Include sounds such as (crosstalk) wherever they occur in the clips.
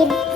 이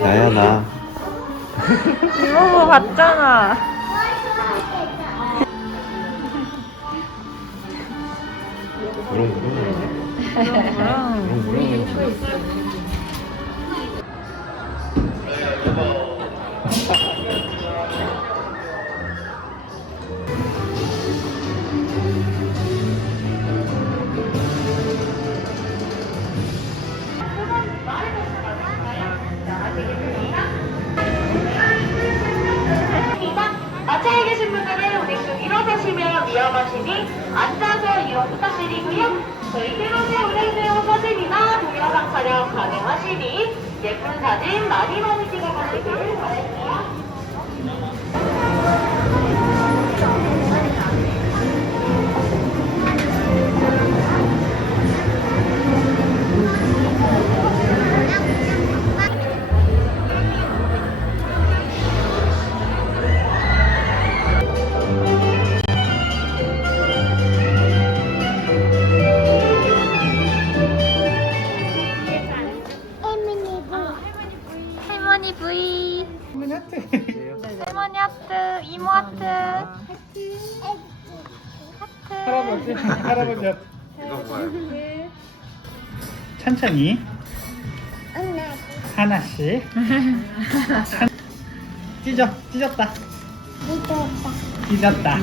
나야 나. 이모부 봤잖아. 무릉무릉. 무릉무릉. 저희 테러세 운행되어 사진이나 동영상 촬영 가능하시니 예쁜 사진 많이 많이 할머니 하트. 하트. 이모 하트. 하트. 할아버지, 할아버지 뭐야? 천천히 하나씩. 한- 찢어, 찢었다. 찢었다.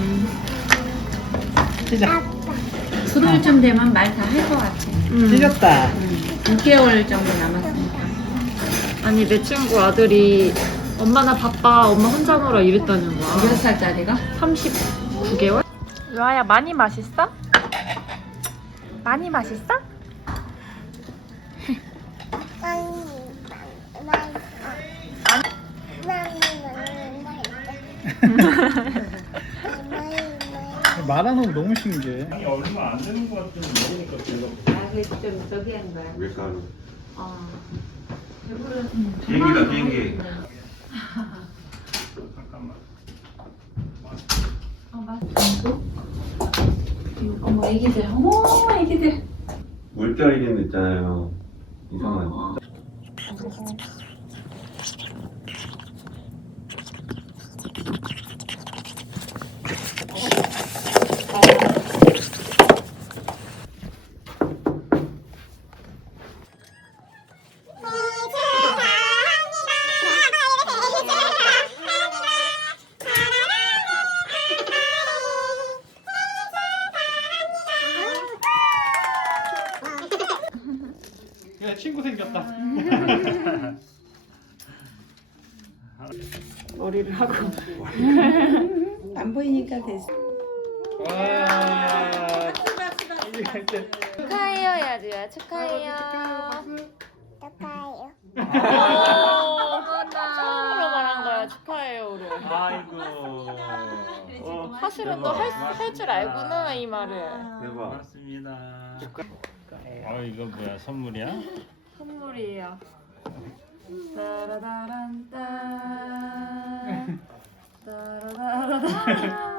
찢어, 수술쯤 되면 말 다 할 것 같아. 찢었다. 6개월 정도 남았으니까. 아니 내 친구 아들이 엄마 나 바빠 엄마 혼자 놀아 이랬다는 거야 몇 살짜리가? 39개월? 유아야 많이 맛있어? 많이 맛있어? 말하는 거 너무 신기해. 아, 그좀 저기 한 거야. 밀가루. 어. 비행기다 비행기. 어머 애기들, 어머 애기들. 물결 이름 있잖아요. 이상한. 이쁘게 생겼다. (laughs) 머리를 하고. 안 보이니까 됐어. 와. 이제. 축하해요 해야지. 축하해요. 축하해요. 처음으로 말한 거야 축하해요를. 아이고. 어, 사실은 너할 줄 알구나 이 말을. 대박. 고맙습니다. 어 이거 뭐야 선물이야? (laughs) 선물이에요. 따라다란따. 따라다라다.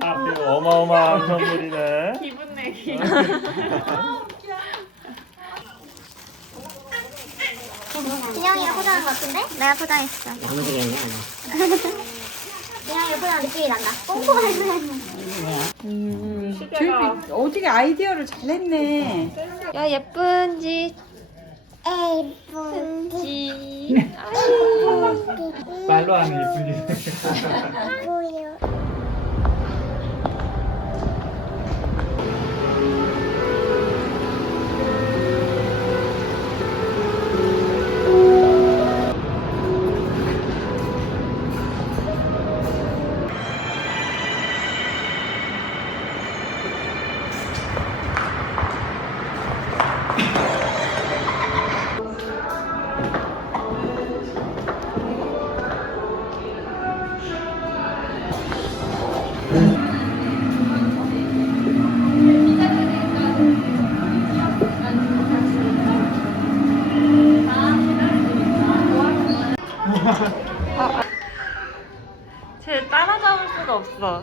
아 이거 어마어마한 선물이네. 기분 내기. 진영이가 포장한 것 같은데? 내가 포장했어. (laughs) 진영이가 포장한 느낌이 난다. 꼼꼼하게 시대가 어떻게 아이디어를 잘 냈네. 야 예쁜지. 예쁜지. 말로 하는 예쁘지. 보여. 쟤 따라잡을 수가 없어.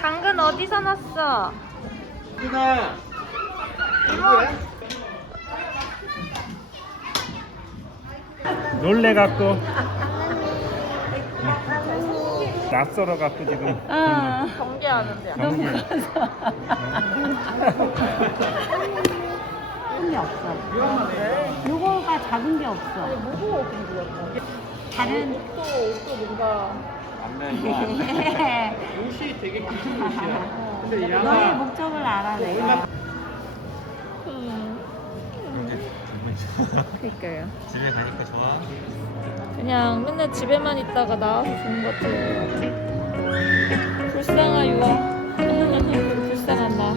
당근 어디서 났어? 누나. 놀래 갖고 낯설어 갖고 지금 경계하는데. 경계. 큰게 없어. 요거가 작은 게 없어. 뭐고 공주였어? 다른 옷도 옷도 뭔가. (laughs) 옷이 되게 큰 옷이야. 너의 목적을 알아 내가. 그니까요. 집에 가니까 좋아. 그냥 맨날 집에만 있다가 나와서 좋은 것 같아요. 불쌍한 유아. 불쌍한 나.